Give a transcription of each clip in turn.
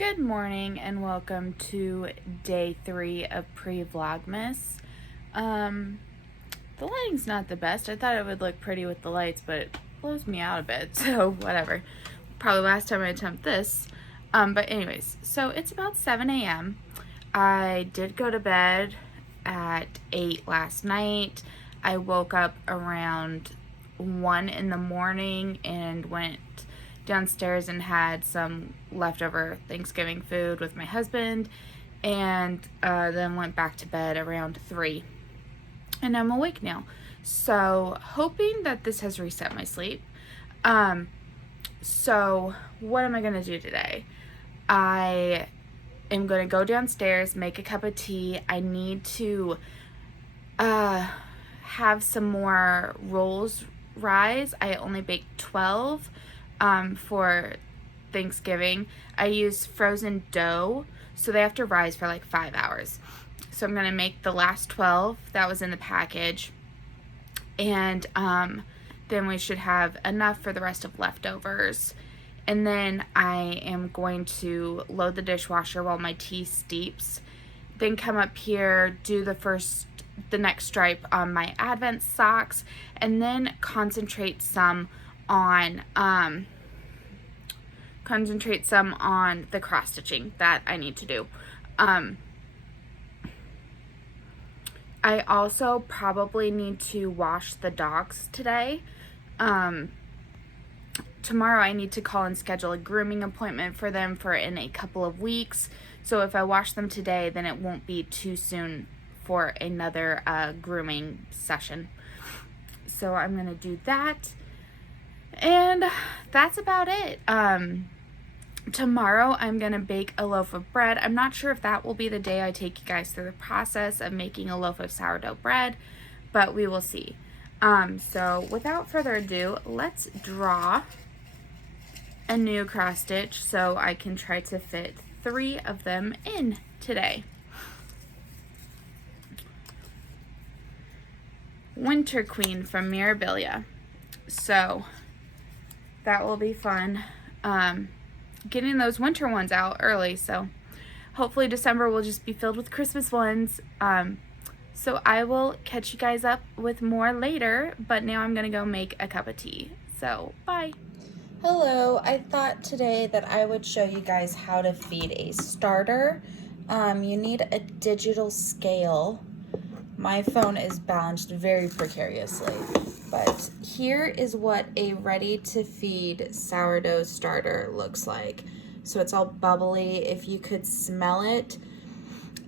Good morning and welcome to day 3 of Pre-Vlogmas. The lighting's not the best. I thought it would look pretty with the lights, but it blows me out a bit, so whatever. Probably last time I attempt this. But anyways, so it's about 7 a.m. I did go to bed at 8 last night. I woke up around 1 in the morning and went downstairs and had some leftover Thanksgiving food with my husband, and then went back to bed around 3. And I'm awake now. So hoping that this has reset my sleep. So what am I going to do today? I am going to go downstairs, make a cup of tea. I need to have some more rolls rise. I only baked 12 for Thanksgiving. I use frozen dough, so they have to rise for like 5 hours. So I'm gonna make the last 12 that was in the package, and then we should have enough for the rest of leftovers. And then I am going to load the dishwasher while my tea steeps, then come up here, do the next stripe on my Advent socks, and then concentrate some on the cross stitching that I need to do. I also probably need to wash the dogs today. Tomorrow I need to call and schedule a grooming appointment for them for in a couple of weeks. So if I wash them today, then it won't be too soon for another grooming session. So I'm gonna do that. And that's about it. Tomorrow I'm gonna bake a loaf of bread. I'm not sure if that will be the day I take you guys through the process of making a loaf of sourdough bread, but we will see. So without further ado, let's draw a new cross stitch so I can try to fit 3 of them in today. Winter Queen from Mirabilia. So that will be fun. Getting those winter ones out early, so hopefully December will just be filled with Christmas ones. So I will catch you guys up with more later, but now I'm gonna go make a cup of tea. So bye. Hello, I thought today that I would show you guys how to feed a starter. You need a digital scale. My phone is balanced very precariously, but here is what a ready-to-feed sourdough starter looks like. So it's all bubbly. If you could smell it,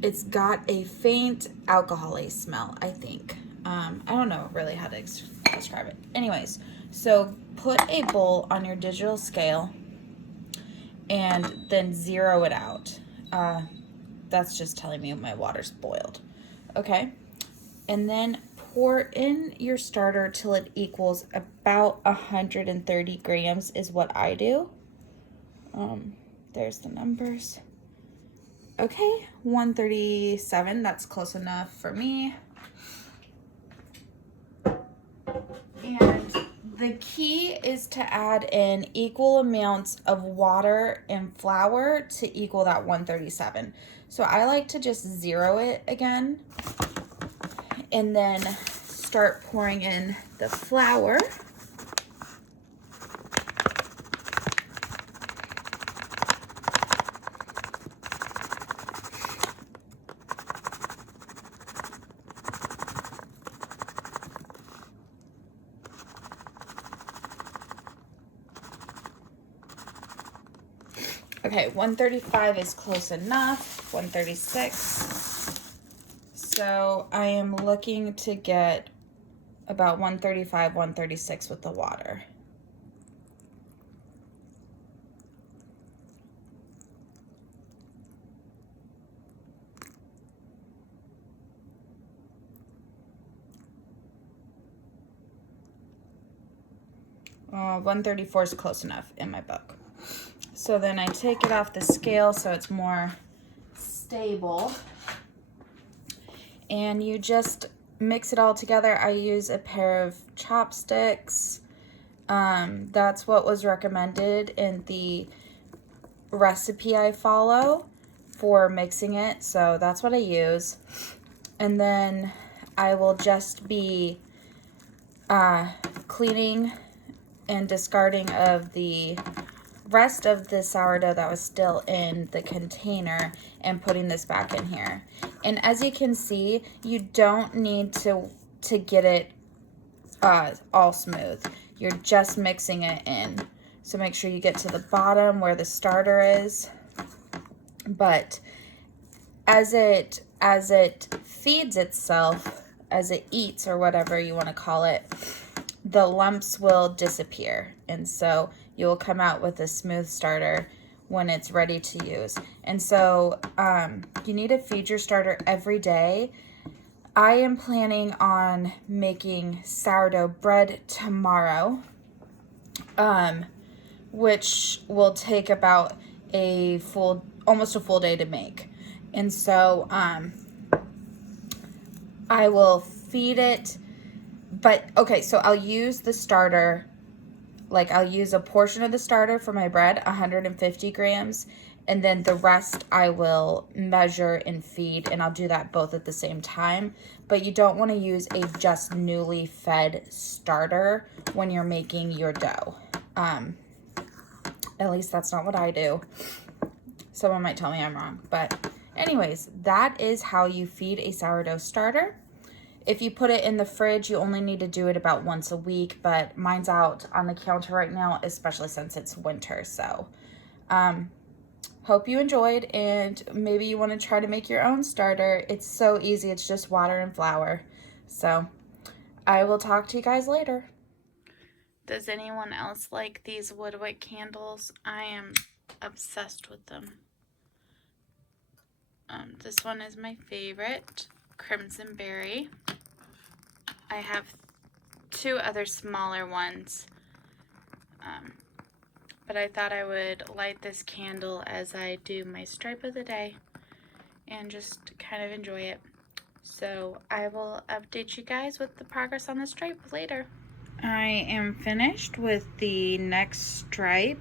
it's got a faint alcohol-y smell, I think. I don't know really how to describe it. Anyways, so put a bowl on your digital scale and then zero it out. That's just telling me my water's boiled. Okay. And then pour in your starter till it equals about 130 grams is what I do. There's the numbers. Okay, 137, that's close enough for me. And the key is to add in equal amounts of water and flour to equal that 137. So I like to just zero it again, and then start pouring in the flour. Okay, 135 is close enough, 136. So I am looking to get about 135, 136 with the water. Uh, 134 is close enough in my book. So then I take it off the scale so it's more stable. And you just mix it all together. I use a pair of chopsticks. That's what was recommended in the recipe I follow for mixing it, so that's what I use. And then I will just be cleaning and discarding of the rest of the sourdough that was still in the container and putting this back in here. And as you can see, you don't need to get it all smooth. You're just mixing it in. So make sure you get to the bottom where the starter is. But as it feeds itself, as it eats or whatever you want to call it, the lumps will disappear. And so you'll come out with a smooth starter when it's ready to use. And so you need to feed your starter every day. I am planning on making sourdough bread tomorrow, which will take about almost a full day to make. And so I will feed it, but okay, so I'll use the starter, like I'll use a portion of the starter for my bread, 150 grams, and then the rest I will measure and feed, and I'll do that both at the same time. But you don't want to use a just newly fed starter when you're making your dough. At least that's not what I do. Someone might tell me I'm wrong, but anyways, that is how you feed a sourdough starter. If you put it in the fridge, you only need to do it about once a week, but mine's out on the counter right now, especially since it's winter. So hope you enjoyed, and maybe you want to try to make your own starter. It's so easy. It's just water and flour. So I will talk to you guys later. Does anyone else like these woodwick candles? I am obsessed with them. This one is my favorite, Crimson Berry. I have two other smaller ones, but I thought I would light this candle as I do my stripe of the day and just kind of enjoy it. So I will update you guys with the progress on the stripe later. I am finished with the next stripe.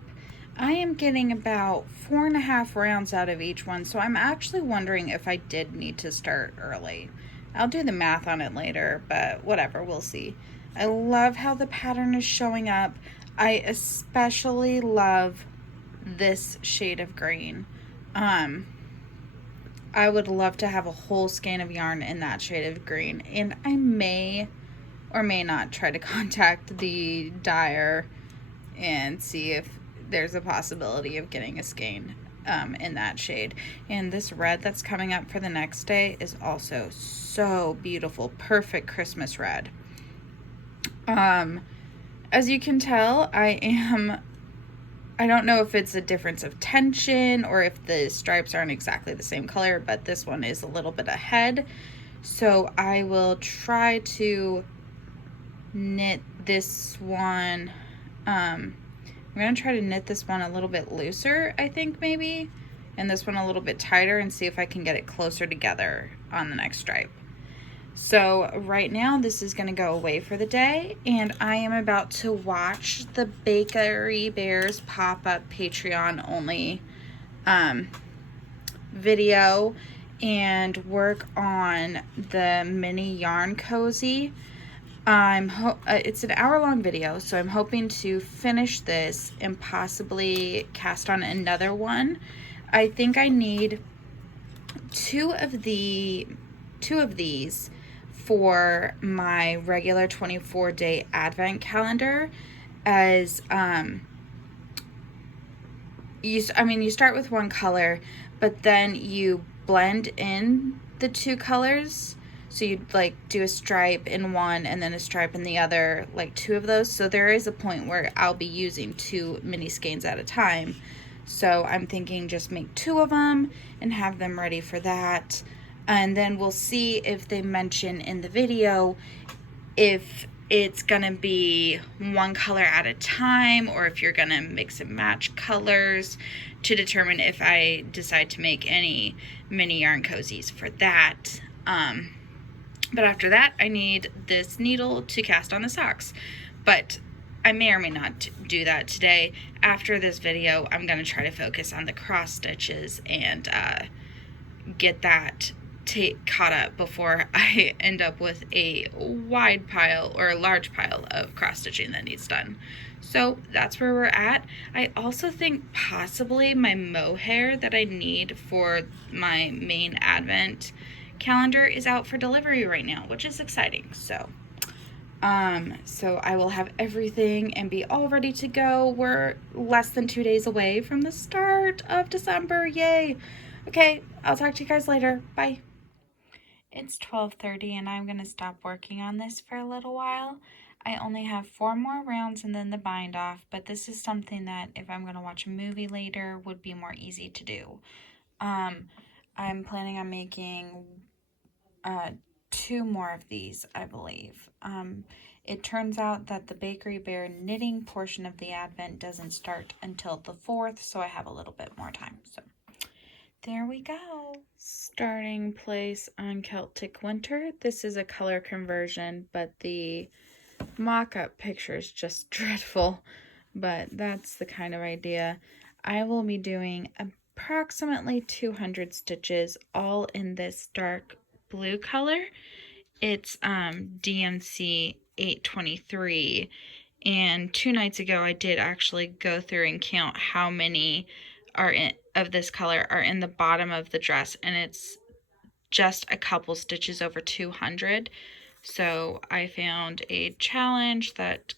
I am getting about 4.5 rounds out of each one, so I'm actually wondering if I did need to start early. I'll do the math on it later, but whatever, we'll see. I love how the pattern is showing up. I especially love this shade of green. I would love to have a whole skein of yarn in that shade of green, and I may or may not try to contact the dyer and see if there's a possibility of getting a skein in that shade. And this red that's coming up for the next day is also so beautiful. Perfect Christmas red. As you can tell, I don't know if it's a difference of tension or if the stripes aren't exactly the same color, but this one is a little bit ahead. So I will try to knit this one. I'm going to try to knit this one a little bit looser, I think, maybe, and this one a little bit tighter, and see if I can get it closer together on the next stripe. So right now this is going to go away for the day, and I am about to watch the Bakery Bears pop-up Patreon only video and work on the mini yarn cozy. It's an hour-long video, so I'm hoping to finish this and possibly cast on another one. I think I need two of these for my regular 24-day advent calendar, as you start with one color, but then you blend in the two colors. So you'd like do a stripe in one and then a stripe in the other, like two of those. So there is a point where I'll be using 2 mini skeins at a time. So I'm thinking just make 2 of them and have them ready for that. And then we'll see if they mention in the video if it's gonna be one color at a time or if you're gonna mix and match colors, to determine if I decide to make any mini yarn cozies for that. But after that, I need this needle to cast on the socks. But I may or may not do that today. After this video, I'm going to try to focus on the cross stitches and get that caught up before I end up with a wide pile or a large pile of cross stitching that needs done. So that's where we're at. I also think possibly my mohair that I need for my main Advent calendar is out for delivery right now, which is exciting. So I will have everything and be all ready to go. We're less than 2 days away from the start of December. Yay. Okay, I'll talk to you guys later. Bye. It's 12:30 and I'm going to stop working on this for a little while. I only have 4 more rounds and then the bind off, but this is something that if I'm going to watch a movie later would be more easy to do. I'm planning on making 2 more of these, I believe. It turns out that the Bakery Bear knitting portion of the Advent doesn't start until the 4th, so I have a little bit more time. So there we go. Starting place on Celtic Winter. This is a color conversion, but the mock-up picture is just dreadful. But that's the kind of idea. I will be doing approximately 200 stitches, all in this dark blue color. It's DMC 823. And 2 nights ago, I did actually go through and count how many are of this color are in the bottom of the dress, and it's just a couple stitches over 200. So I found a challenge that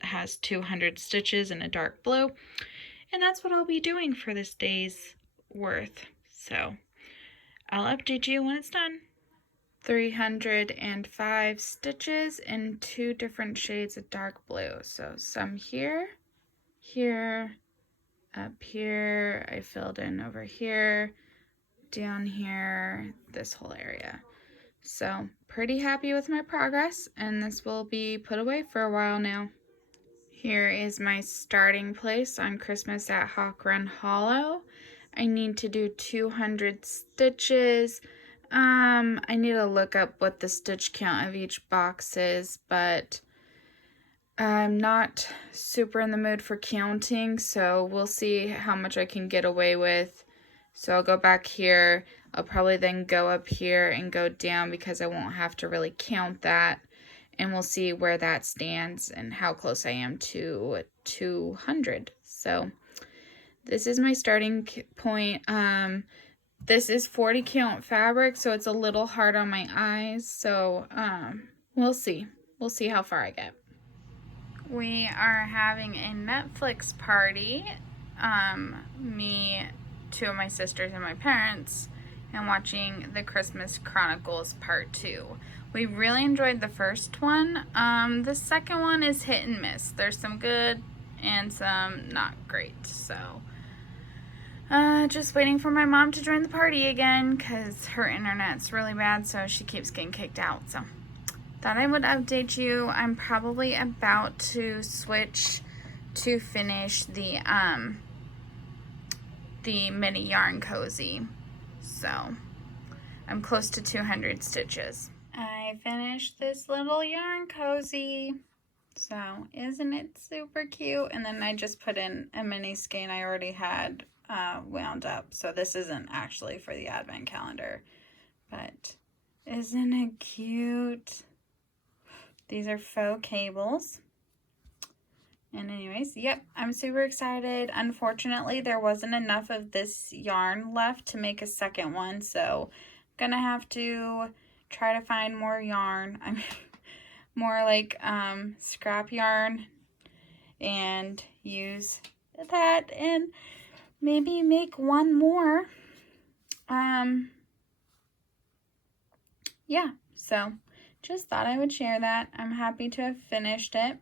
has 200 stitches in a dark blue, and that's what I'll be doing for this day's worth. So I'll update you when it's done. 305 stitches in 2 different shades of dark blue. So some here, up here, I filled in over here, down here, this whole area. So pretty happy with my progress, and this will be put away for a while now. Here is my starting place on Christmas at Hawk Run Hollow. I need to do 200 stitches. I need to look up what the stitch count of each box is, but I'm not super in the mood for counting, so we'll see how much I can get away with. So I'll go back here. I'll probably then go up here and go down because I won't have to really count that. And we'll see where that stands and how close I am to 200. So this is my starting point. This is 40 count fabric, so it's a little hard on my eyes. So we'll see. We'll see how far I get. We are having a Netflix party. Me, 2 of my sisters, and my parents, and watching The Christmas Chronicles Part 2. We really enjoyed the first one. The second one is hit and miss. There's some good and some not great. So just waiting for my mom to join the party again because her internet's really bad, so she keeps getting kicked out. So thought I would update you. I'm probably about to switch to finish the mini yarn cozy. So I'm close to 200 stitches. I finished this little yarn cozy. So isn't it super cute? And then I just put in a mini skein I already had wound up. So this isn't actually for the Advent calendar, but isn't it cute? These are faux cables. And anyways, yep, I'm super excited. Unfortunately, there wasn't enough of this yarn left to make a second one, so I'm gonna have to try to find more yarn. I mean, more like scrap yarn, and use that and maybe make one more. Yeah, so just thought I would share that. I'm happy to have finished it.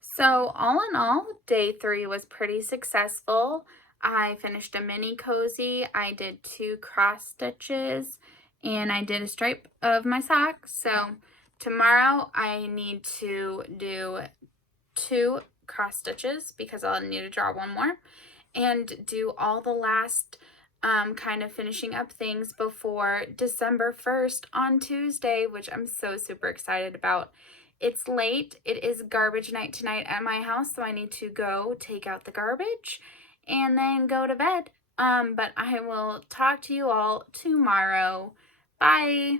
So all in all, day 3 was pretty successful. I finished a mini cozy, I did 2 cross stitches, and I did a stripe of my sock. So tomorrow I need to do 2 cross stitches because I'll need to draw 1 more, and do all the last kind of finishing up things before December 1st on Tuesday, which I'm so super excited about. It's late. It is garbage night tonight at my house, so I need to go take out the garbage and then go to bed. But I will talk to you all tomorrow. Bye.